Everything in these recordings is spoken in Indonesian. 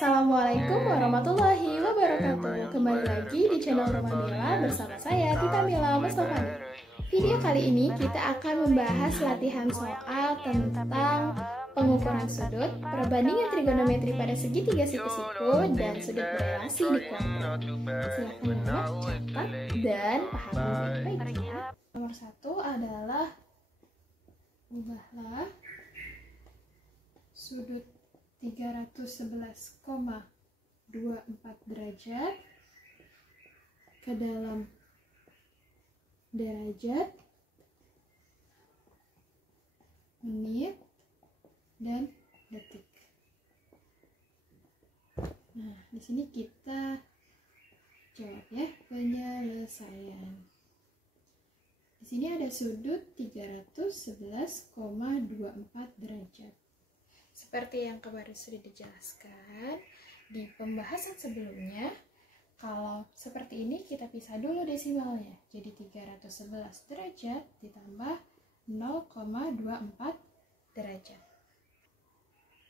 Assalamualaikum warahmatullahi wabarakatuh. Kembali lagi di channel Rumah Mila bersama saya Tita Mila Mustafani. Video kali ini kita akan membahas latihan soal tentang pengukuran sudut, perbandingan trigonometri pada segitiga siku-siku, dan sudut berelasi di kuadran. Silahkan menyimak, catat, dan pahami baik-baik ya. Nomor 1 adalah ubahlah sudut 311,24 derajat ke dalam derajat, menit, dan detik. Nah, di sini kita jawab ya, penyelesaian. Di sini ada sudut 311,24 derajat. Seperti yang kemarin sudah dijelaskan di pembahasan sebelumnya, kalau seperti ini kita pisah dulu desimalnya. Jadi 311 derajat ditambah 0,24 derajat.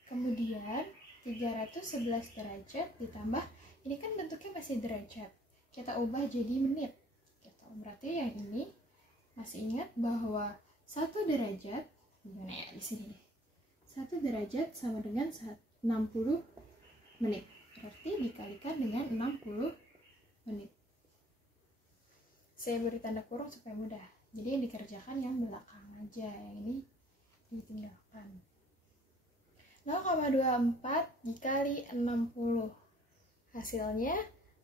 Kemudian 311 derajat ditambah, ini kan bentuknya masih derajat, kita ubah jadi menit. Berarti yang ini masih ingat bahwa 1 derajat, gimana ya di sini nih? 1 derajat sama dengan 60 menit. Berarti dikalikan dengan 60 menit. Saya beri tanda kurung supaya mudah. Jadi yang dikerjakan yang belakang aja, yang ini ditinggalkan. 0,24 dikali 60. Hasilnya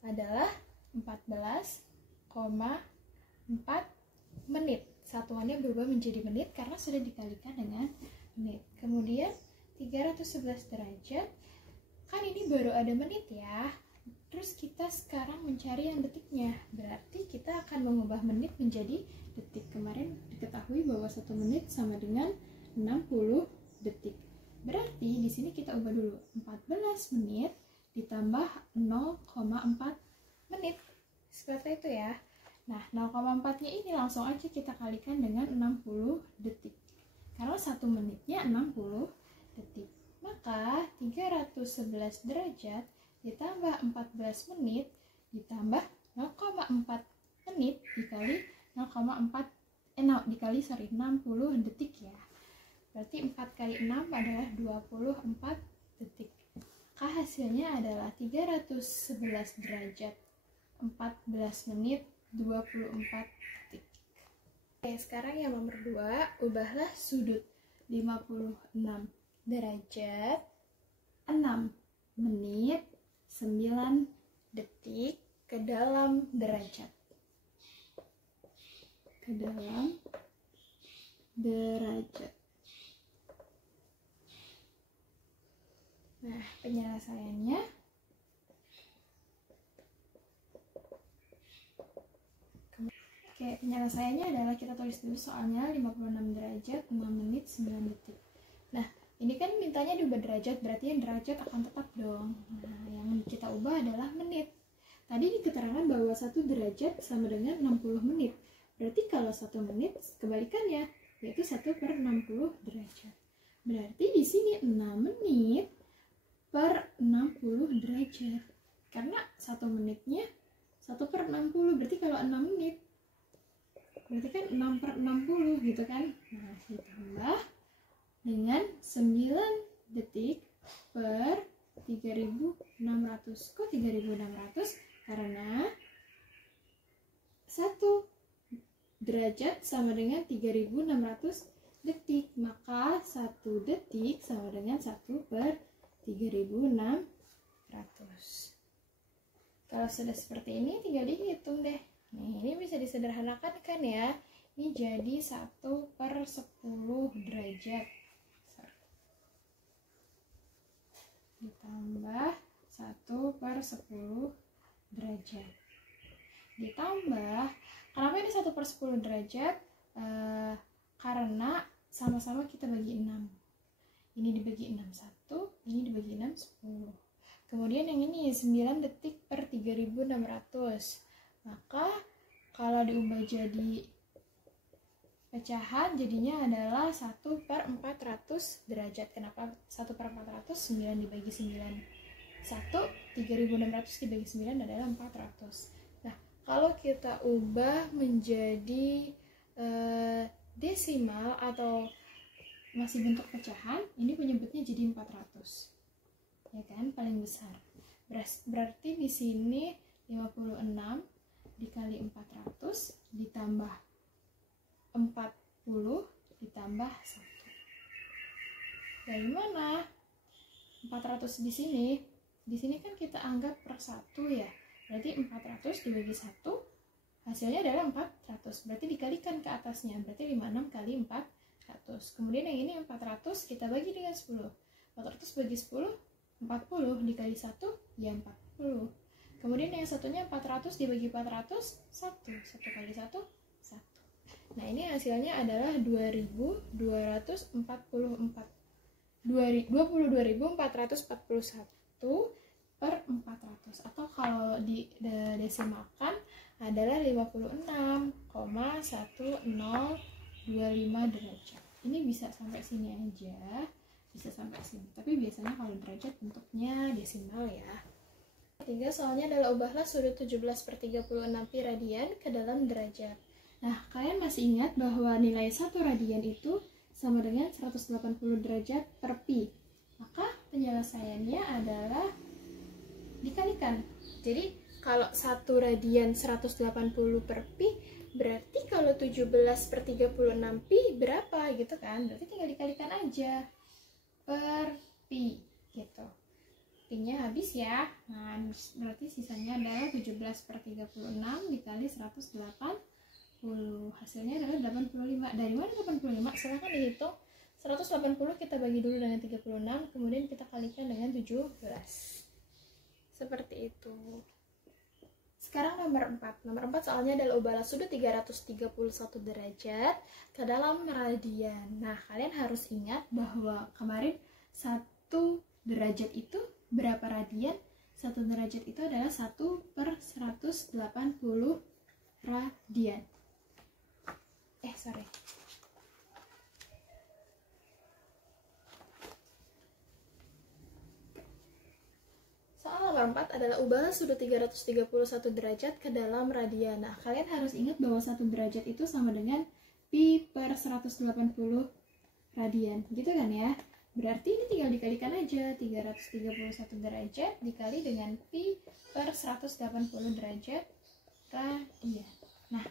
adalah 14,4 menit. Satuannya berubah menjadi menit karena sudah dikalikan dengan menit. Kemudian 311 derajat, kan ini baru ada menit ya. Terus kita sekarang mencari yang detiknya. Berarti kita akan mengubah menit menjadi detik. Kemarin diketahui bahwa 1 menit sama dengan 60 detik. Berarti di sini kita ubah dulu. 14 menit ditambah 0,4 menit. Seperti itu ya. Nah, 0,4-nya ini langsung aja kita kalikan dengan 60 detik. Karena 1 menitnya 60 detik. Maka 311 derajat ditambah 14 menit ditambah 0,4 menit dikali 60 detik ya. Berarti 4 kali 6 adalah 24 detik. Maka hasilnya adalah 311 derajat 14 menit 24 detik. Oke, sekarang yang nomor 2, ubahlah sudut 56 derajat 6 menit 9 detik ke dalam derajat. Ke dalam derajat. Nah, penyelesaiannya penyelesaiannya adalah kita tulis dulu soalnya 56 derajat 6 menit 9 detik. Nah, ini kan mintanya diubah derajat, berarti yang derajat akan tetap dong. Nah, yang kita ubah adalah menit. Tadi di keterangan bahwa 1 derajat sama dengan 60 menit. Berarti kalau 1 menit kebalikannya, yaitu 1/60 derajat. Berarti di sini 6 menit per 60 derajat. Karena 1 menitnya 1/60, berarti kalau 6 menit berarti kan 6/60 gitu kan. Nah, ditambah dengan 9 detik per 3600. Kok 3600? Karena 1 derajat sama dengan 3600 detik. Maka 1 detik sama dengan 1/3600. Kalau sudah seperti ini tinggal dihitung deh. Nih, ini bisa disederhanakan kan ya. Ini jadi 1/10 derajat. Ditambah 1/10 derajat. Ditambah, kenapa ini 1/10 derajat? Karena sama-sama kita bagi 6. Ini dibagi 6 1, ini dibagi 6 10. Kemudian yang ini 9 detik per 3600. Maka kalau diubah jadi pecahan jadinya adalah 1/400 derajat. Kenapa 1/400? 9 dibagi 9 3600 dibagi 9 adalah 400. Nah, kalau kita ubah menjadi desimal atau masih bentuk pecahan, ini penyebutnya jadi 400. Ya kan, paling besar. Berarti di sini 56 dikali 400 ditambah 40 ditambah 1. Dari mana 400 di sini? Di sini kan kita anggap per 1 ya. Berarti 400 dibagi 1 hasilnya adalah 400. Berarti dikalikan ke atasnya. Berarti 56 kali 400. Kemudian yang ini 400 kita bagi dengan 10. 400 bagi 10 40 dikali 1 ya 40. Kemudian yang satunya 400 dibagi 400 1. 1 kali 1 1. Nah, ini hasilnya adalah 2244. 22.441 per 400, atau kalau desimalkan adalah 56,1025 derajat. Ini bisa sampai sini aja, bisa sampai sini, tapi biasanya kalau derajat bentuknya desimal ya. Ketiga soalnya adalah ubahlah sudut 17/36 pi radian ke dalam derajat. Nah, kalian masih ingat bahwa nilai 1 radian itu sama dengan 180 derajat per pi. Maka penyelesaiannya adalah dikalikan. Jadi kalau 1 radian 180 per pi, berarti kalau 17/36 pi berapa gitu kan? Berarti tinggal dikalikan aja per pi gitu. Pi-nya habis ya. Nah, berarti sisanya adalah 17/36 dikali 180. Hasilnya adalah 85. Dari mana 85? Silahkan dihitung. 180 kita bagi dulu dengan 36, kemudian kita kalikan dengan 17. Seperti itu. Sekarang nomor 4. Nomor 4 soalnya adalah ubahlah sudut 331 derajat ke dalam radian. Nah, kalian harus ingat bahwa kemarin 1 derajat itu berapa radian? 1 derajat itu adalah 1/180 radian. Soal nomor 4 adalah ubahlah sudut 331 derajat ke dalam radian. Nah, kalian harus ingat bahwa 1 derajat itu sama dengan pi per 180 radian. Gitu kan ya? Berarti ini tinggal dikalikan aja. 331 derajat dikali dengan pi per 180 derajat radian. Nah,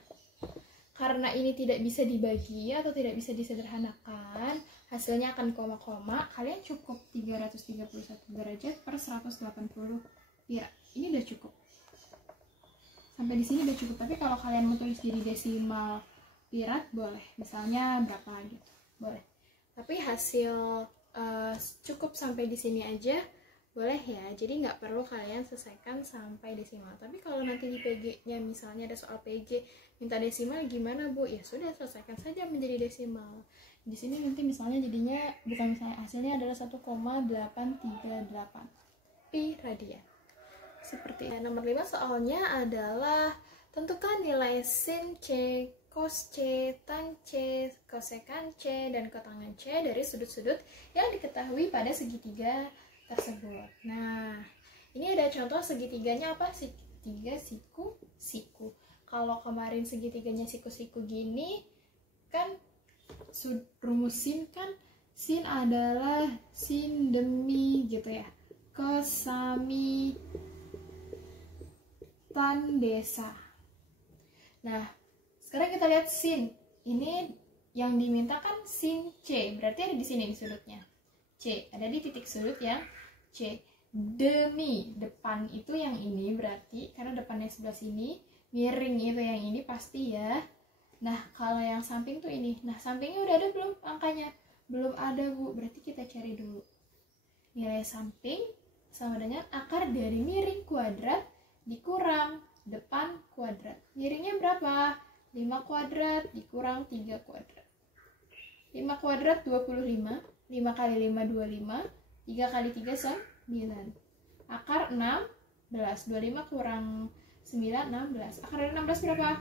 karena ini tidak bisa dibagi atau tidak bisa disederhanakan, hasilnya akan koma-koma, kalian cukup 331 derajat per 180. Ya, ini udah cukup. Sampai di sini udah cukup. Tapi kalau kalian mau tulis jadi desimal pirat, boleh. Misalnya berapa gitu, boleh. Tapi hasil cukup sampai di sini aja, boleh ya. Jadi nggak perlu kalian selesaikan sampai desimal. Tapi kalau nanti di PG-nya misalnya ada soal PG minta desimal gimana Bu? Ya sudah, selesaikan saja menjadi desimal. Di sini nanti misalnya jadinya bukan misalnya hasilnya adalah 1,838 pi radian. Seperti itu. Nomor 5 soalnya adalah tentukan nilai sin C, cos C, tan C, kosekan C, dan kotangan C dari sudut-sudut yang diketahui pada segitiga tersebut. Nah, ini ada contoh segitiganya apa? Segitiga siku-siku. Kalau kemarin segitiganya siku-siku gini, kan rumus sin kan, sin adalah sin demi gitu ya, kosami tan desa. Nah, sekarang kita lihat sin. Ini yang diminta kan sin C, berarti ada di sini di sudutnya. C, ada di titik sudut yang C. Demi, depan itu yang ini berarti, karena depannya sebelah sini, miring itu yang ini pasti ya. Nah, kalau yang samping tuh ini. Nah, sampingnya udah ada belum angkanya? Belum ada Bu, berarti kita cari dulu. Nilai samping sama dengan akar dari miring kuadrat dikurang depan kuadrat. Miringnya berapa? 5 kuadrat dikurang 3 kuadrat. 5 kuadrat 25, 5 kali 5 25, 3 kali 3 9. Akar 16, 25 kurang 9, 16. Akar dari 16 berapa?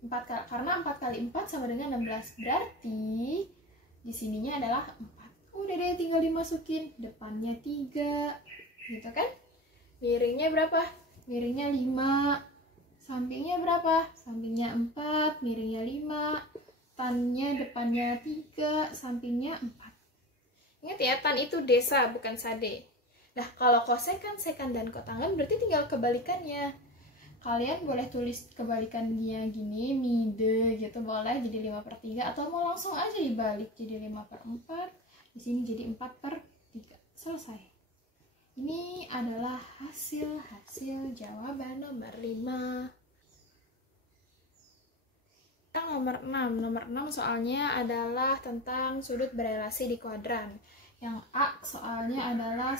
4. Karena 4 kali 4 sama dengan 16. Berarti di sininya adalah 4. Udah deh, tinggal dimasukin. Depannya 3, gitu kan? Miringnya berapa? Miringnya 5. Sampingnya berapa? Sampingnya 4, miringnya 5. Tannya depannya 3, sampingnya 4. Ingat ya, tan itu desa, bukan sade. Nah, kalau kosekan, sekan, dan kotangan berarti tinggal kebalikannya. Kalian boleh tulis kebalikannya gini, mide gitu, boleh jadi 5/3, atau mau langsung aja dibalik jadi 5/4. Di sini jadi 4/3. Selesai. Ini adalah hasil jawaban nomor 5. Nomor 6. Nomor 6 soalnya adalah tentang sudut berelasi di kuadran. Yang A soalnya adalah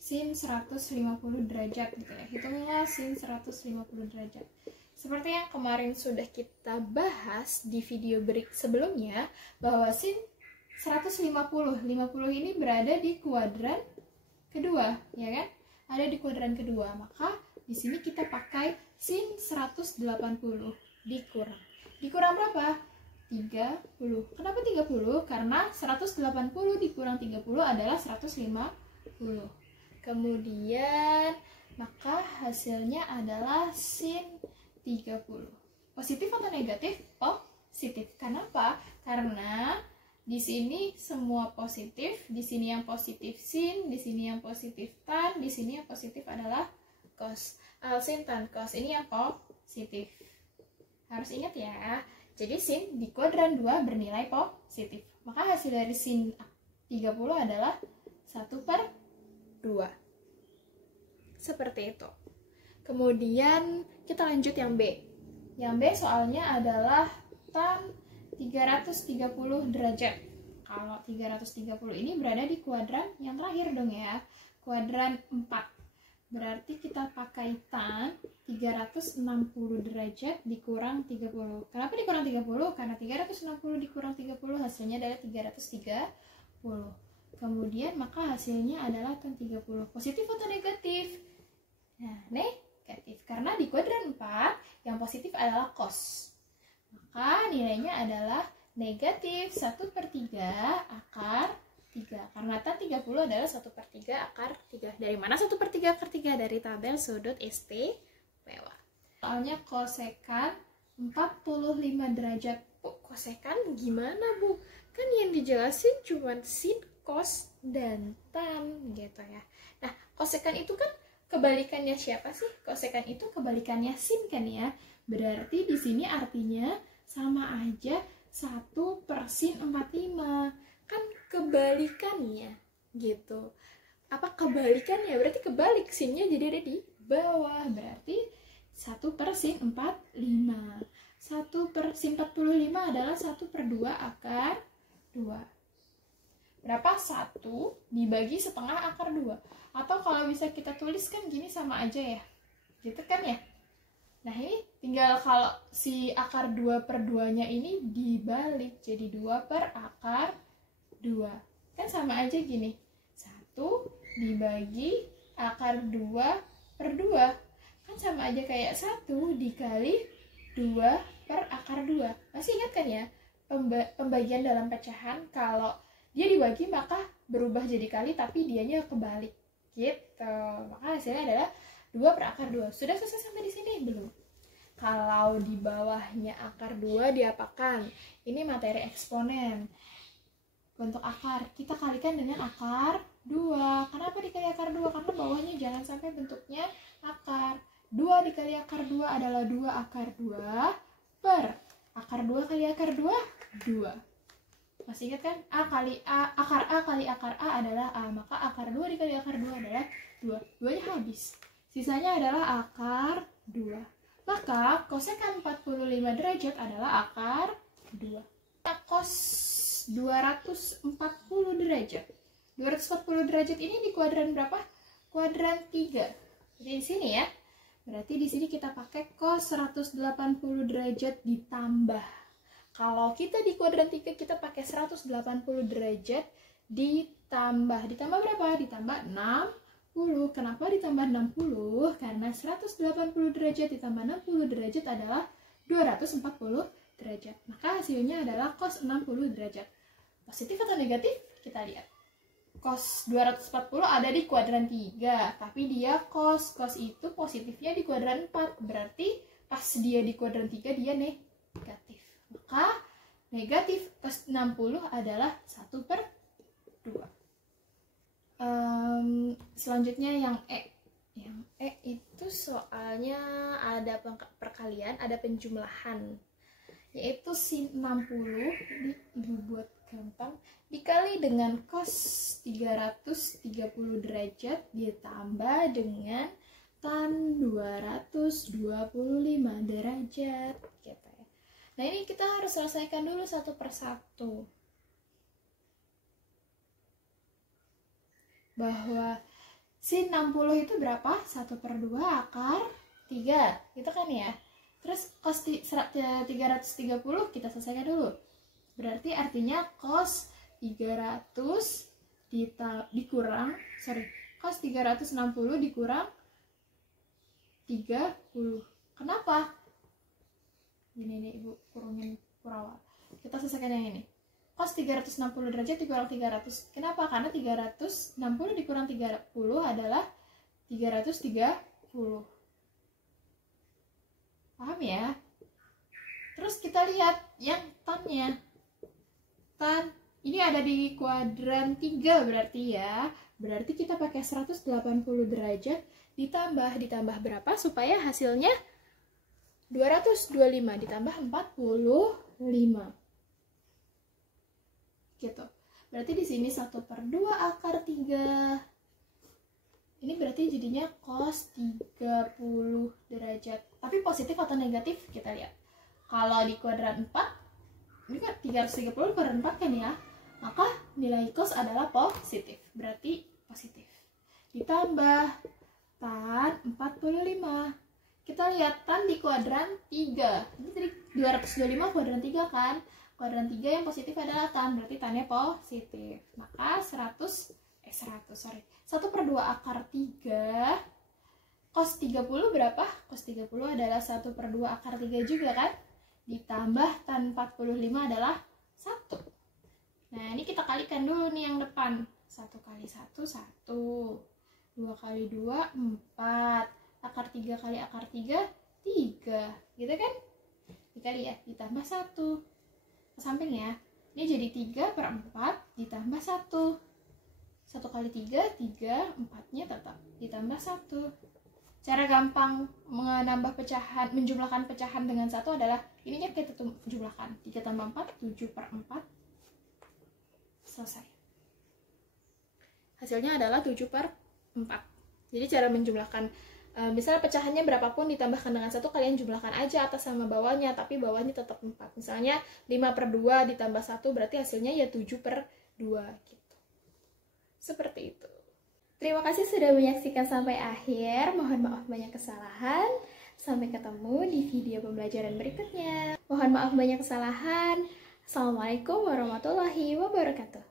sin 150 derajat gitu ya. Hitunglah sin 150 derajat. Seperti yang kemarin sudah kita bahas di video break sebelumnya, bahwa sin 150 ini berada di kuadran kedua, ya kan? Ada di kuadran kedua. Maka di sini kita pakai sin 180 dikurang berapa? 30. Kenapa 30? Karena 180 dikurang 30 adalah 150. Kemudian maka hasilnya adalah sin 30. Positif atau negatif? Positif. Kenapa? Karena di sini semua positif, di sini yang positif sin, di sini yang positif tan, di sini yang positif adalah cos. Sin tan cos ini yang positif. Harus ingat ya. Jadi sin di kuadran 2 bernilai positif. Maka hasil dari sin 30 adalah 1/2. Seperti itu. Kemudian kita lanjut yang B. Yang B soalnya adalah tan 330 derajat. Kalau 330 ini berada di kuadran yang terakhir dong ya. Kuadran 4. Berarti kita pakai tan 360 derajat dikurang 30. Kenapa dikurang 30? Karena 360 dikurang 30 hasilnya adalah 330. Kemudian maka hasilnya adalah tan 30. Positif atau negatif? Nah, negatif. Karena di kuadran 4 yang positif adalah cos. Maka nilainya adalah negatif 1/3 akar 3. Karena tan 30 adalah 1/3 akar 3. Dari mana 1/3 akar 3? Dari tabel sudut istimewa. Soalnya kosekan 45 derajat. Bu, kosekan gimana, Bu? Kan yang dijelasin cuma sin, cos, dan tan gitu ya. Nah, kosekan itu kan kebalikannya siapa sih? Kosekan itu kebalikannya sin kan ya. Berarti di sini artinya sama aja 1/sin 45. Kan kebalikannya gitu. Apa kebalikannya? Berarti kebalik, sinnya jadi ada di bawah. Berarti 1/sin 45. 1/sin 45 adalah 1/2 akar 2. Berapa? 1 dibagi setengah akar 2. Atau kalau bisa kita tuliskan gini sama aja ya. Gitu kan ya? Nah ini tinggal kalau si akar 2/2-nya ini dibalik jadi 2 akar 2. Kan sama aja gini. 1 dibagi akar 2/2. Kan sama aja kayak 1 dikali 2 per akar 2. Masih ingat kan ya? Pembagian dalam pecahan kalau dia dibagi maka berubah jadi kali tapi dianya kebalik. Gitu. Maka hasilnya adalah 2 per akar 2. Sudah selesai sampai di sini? Belum. Kalau di bawahnya akar 2 diapakan? Ini materi eksponen. Bentuk akar, kita kalikan dengan akar 2. Kenapa dikali akar 2? Karena bawahnya jangan sampai bentuknya akar. 2 dikali akar 2 adalah 2 akar 2 per akar 2 kali akar 2, 2. Masih ingat kan? A kali akar A adalah A. Maka akar 2 dikali akar 2 adalah 2. 2-nya habis. Sisanya adalah akar 2. Maka kosekan 45 derajat adalah akar 2. Cos 240 derajat. 240 derajat ini di kuadran berapa? Kuadran 3. Jadi di sini ya. Berarti di sini kita pakai cos 180 derajat ditambah. Kalau kita di kuadran 3 kita pakai 180 derajat ditambah. Ditambah berapa? Ditambah 60. Kenapa ditambah 60? Karena 180 derajat ditambah 60 derajat adalah 240 derajat. Maka hasilnya adalah cos 60 derajat. Positif atau negatif? Kita lihat. Cos 240 ada di kuadran 3, tapi dia cos itu positifnya di kuadran 4. Berarti pas dia di kuadran 3 dia negatif. Maka negatif cos 60 adalah 1/2. Selanjutnya yang E. Yang E itu soalnya ada perkalian, ada penjumlahan. Yaitu sin 60 dibuat gampang dikali dengan cos 330 derajat ditambah dengan tan 225 derajat gitu ya. Nah, ini kita harus selesaikan dulu satu persatu. Bahwa sin 60 itu berapa? 1/2 akar 3 gitu kan ya. Terus cos 330 kita selesaikan dulu. Berarti artinya cos 360 dikurang 30. Kenapa? Gini nih Ibu, kurangin kurawal. Kita selesaikan yang ini. Cos 360 derajat dikurang 300. Kenapa? Karena 360 dikurang 30 adalah 330. Paham ya? Terus kita lihat yang tannya. Tan, ini ada di kuadran 3 berarti ya. Berarti kita pakai 180 derajat ditambah berapa supaya hasilnya 225 ditambah 45. Gitu. Berarti di sini 1/2 akar 3. Ini berarti jadinya cos 30 derajat. Tapi positif atau negatif? Kita lihat. Kalau di kuadran 4, ini kan 330 kuadran 4 kan ya. Maka nilai cos adalah positif. Berarti positif. Ditambah tan 45. Kita lihat tan di kuadran 3. Ini tadi 225 kuadran 3 kan. Kuadran 3 yang positif adalah tan, berarti tannya positif. Maka 1/2 akar 3. Cos 30 berapa? Cos 30 adalah 1/2 akar 3 juga kan? Ditambah tan 45 adalah 1. Nah, ini kita kalikan dulu nih yang depan. 1 kali 1, 1. 2 kali 2, 4. Akar 3 kali akar 3, 3. Gitu kan? Dikali ya, ditambah 1. Ke samping ya. Ini jadi 3/4 ditambah 1. 1 kali 3, 3. 4-nya tetap ditambah 1. Cara gampang menjumlahkan pecahan dengan 1 adalah ininya kita jumlahkan. 3 tambah 4, 7/4. Selesai. Hasilnya adalah 7/4. Jadi cara menjumlahkan, misalnya pecahannya berapapun ditambahkan dengan 1, kalian jumlahkan aja atas sama bawahnya, tapi bawahnya tetap 4. Misalnya 5/2 ditambah 1 berarti hasilnya ya 7/2 gitu. Seperti itu. Terima kasih sudah menyaksikan sampai akhir. Mohon maaf banyak kesalahan. Sampai ketemu di video pembelajaran berikutnya. Mohon maaf banyak kesalahan. Assalamualaikum warahmatullahi wabarakatuh.